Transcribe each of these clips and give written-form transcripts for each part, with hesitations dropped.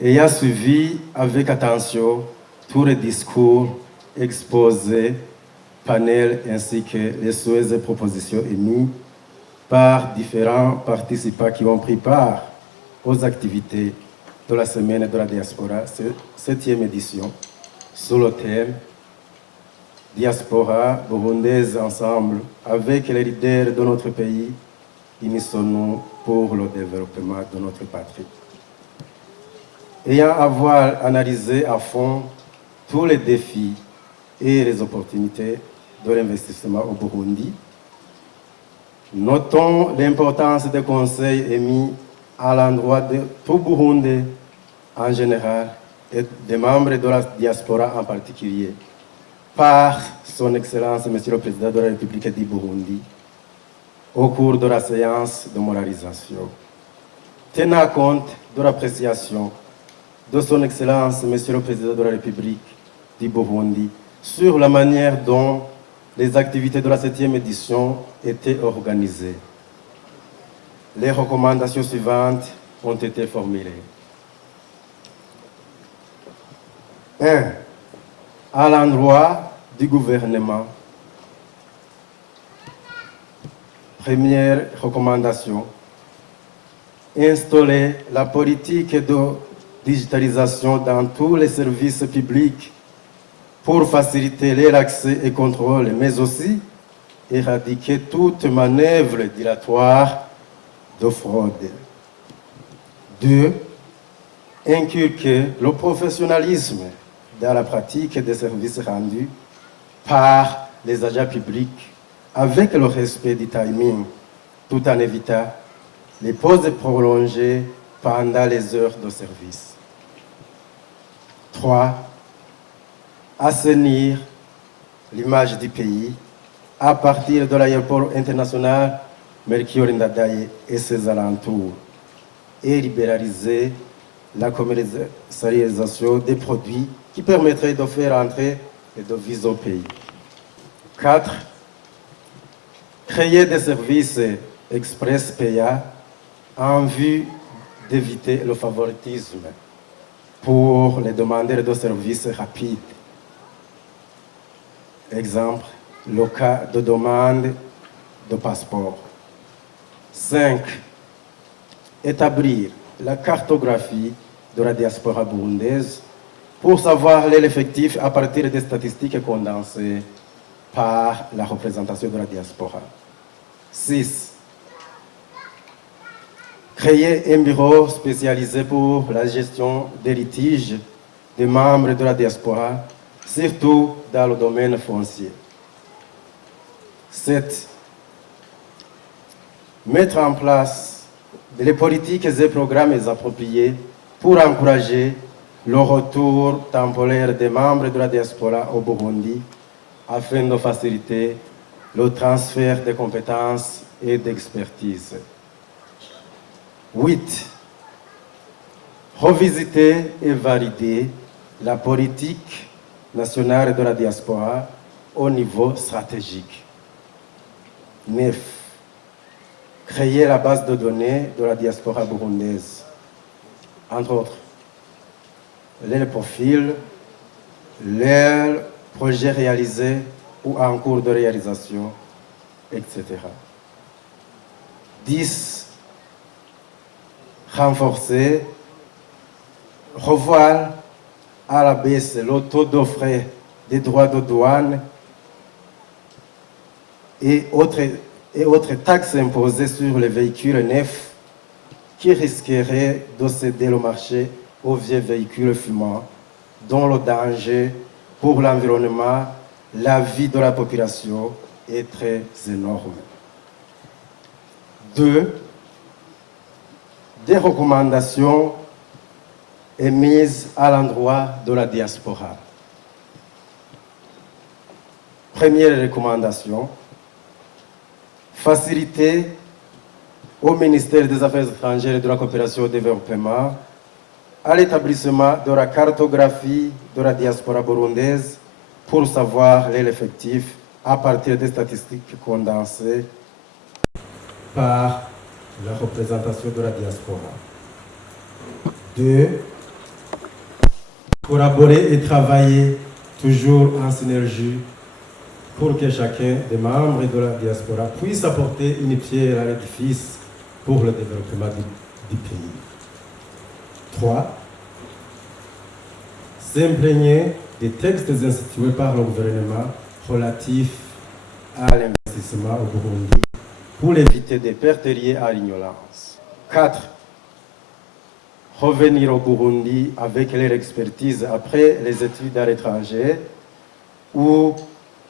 et a suivi avec attention tous les discours, exposés, panels ainsi que les souhaits et propositions émis par différents participants qui ont pris part aux activités de la Semaine de la Diaspora, 7e édition, sous le thème Diaspora burundaise ensemble, avec les leaders de notre pays, unissons-nous pour le développement de notre patrie. Ayant avoir analysé à fond tous les défis et les opportunités de l'investissement au Burundi, notons l'importance des conseils émis à l'endroit de tout Burundais en général et des membres de la diaspora en particulier, par son Excellence, Monsieur le Président de la République du Burundi, au cours de la séance de moralisation. Tenant compte de l'appréciation de son Excellence, Monsieur le Président de la République du Burundi, sur la manière dont les activités de la 7e édition étaient organisées. Les recommandations suivantes ont été formulées. 1. À l'endroit du gouvernement. Première recommandation. Instaurer la politique de digitalisation dans tous les services publics pour faciliter leur accès et contrôle, mais aussi éradiquer toute manœuvre dilatoire de fraude. 2. Inculquer le professionnalisme dans la pratique des services rendus par les agents publics avec le respect du timing, tout en évitant les pauses prolongées pendant les heures de service. 3. Assainir l'image du pays à partir de l'aéroport international Melchior Ndadaye et ses alentours et libéraliser la commercialisation des produits qui permettraient de faire entrer les devises au pays. 4. Créer des services express payants en vue d'éviter le favoritisme pour les demandeurs de services rapides. Exemple, le cas de demande de passeport. 5. Établir la cartographie de la diaspora burundaise pour savoir l'effectif à partir des statistiques condensées par la représentation de la diaspora. 6. Créer un bureau spécialisé pour la gestion des litiges des membres de la diaspora, surtout dans le domaine foncier. 7. Mettre en place les politiques et programmes appropriés pour encourager le retour temporaire des membres de la diaspora au Burundi afin de faciliter le transfert de compétences et d'expertise. 8. Revisiter et valider la politique nationale de la diaspora au niveau stratégique. 9. Créer la base de données de la diaspora burundaise, entre autres, les profils, les projets réalisés ou en cours de réalisation, etc. 10. Renforcer, revoir à la baisse le taux de frais des droits de douane et autres taxes imposées sur les véhicules neufs qui risqueraient de céder le marché aux vieux véhicules fumants, dont le danger pour l'environnement, la vie de la population est très énorme. 2. Des recommandations émises à l'endroit de la diaspora. Première recommandation, faciliter au ministère des Affaires étrangères et de la coopération au développement à l'établissement de la cartographie de la diaspora burundaise pour savoir l'effectif à partir des statistiques condensées par la représentation de la diaspora. 2. collaborer et travailler toujours en synergie pour que chacun des membres de la diaspora puisse apporter une pierre à l'édifice pour le développement du pays. 3. S'imprégner des textes institués par le gouvernement relatifs à l'investissement au Burundi pour éviter des pertes liées à l'ignorance. 4. Revenir au Burundi avec leur expertise après les études à l'étranger ou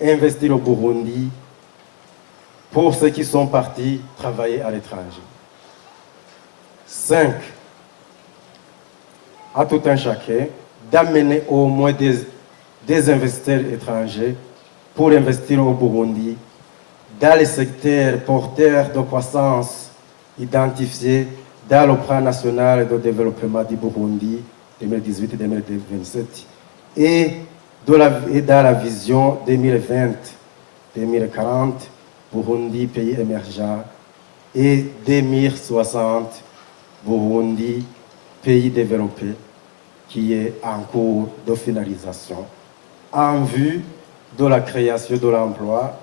investir au Burundi pour ceux qui sont partis travailler à l'étranger. 5. À tout un chacun d'amener au moins des investisseurs étrangers pour investir au Burundi dans les secteurs porteurs de croissance identifiés dans le plan national de développement du Burundi 2018-2027 et dans la vision 2020-2040 Burundi pays émergent et 2060 Burundi pays développé qui est en cours de finalisation en vue de la création de l'emploi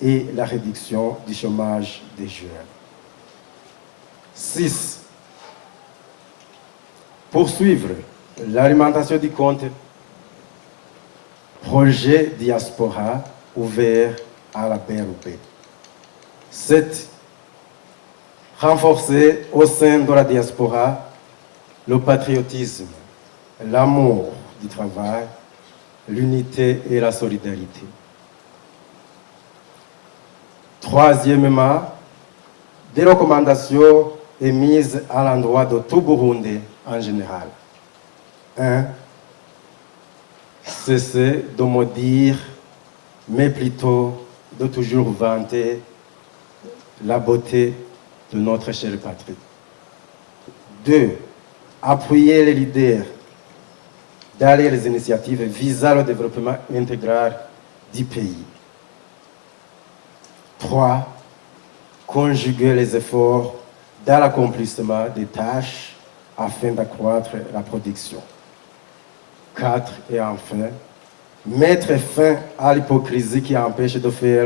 et la réduction du chômage des jeunes. 6. Poursuivre l'alimentation du compte projet diaspora ouvert à la BRUP. 7. Renforcer au sein de la diaspora le patriotisme, l'amour du travail, l'unité et la solidarité. Troisièmement, des recommandations émises à l'endroit de tout Burundais en général. 1. Cesser de maudire, mais plutôt de toujours vanter la beauté de notre chère patrie. 2. Appuyer les leaders dans les initiatives visant le développement intégral du pays. 3. Conjuguer les efforts dans l'accomplissement des tâches afin d'accroître la production. 4. Et enfin, mettre fin à l'hypocrisie qui empêche de faire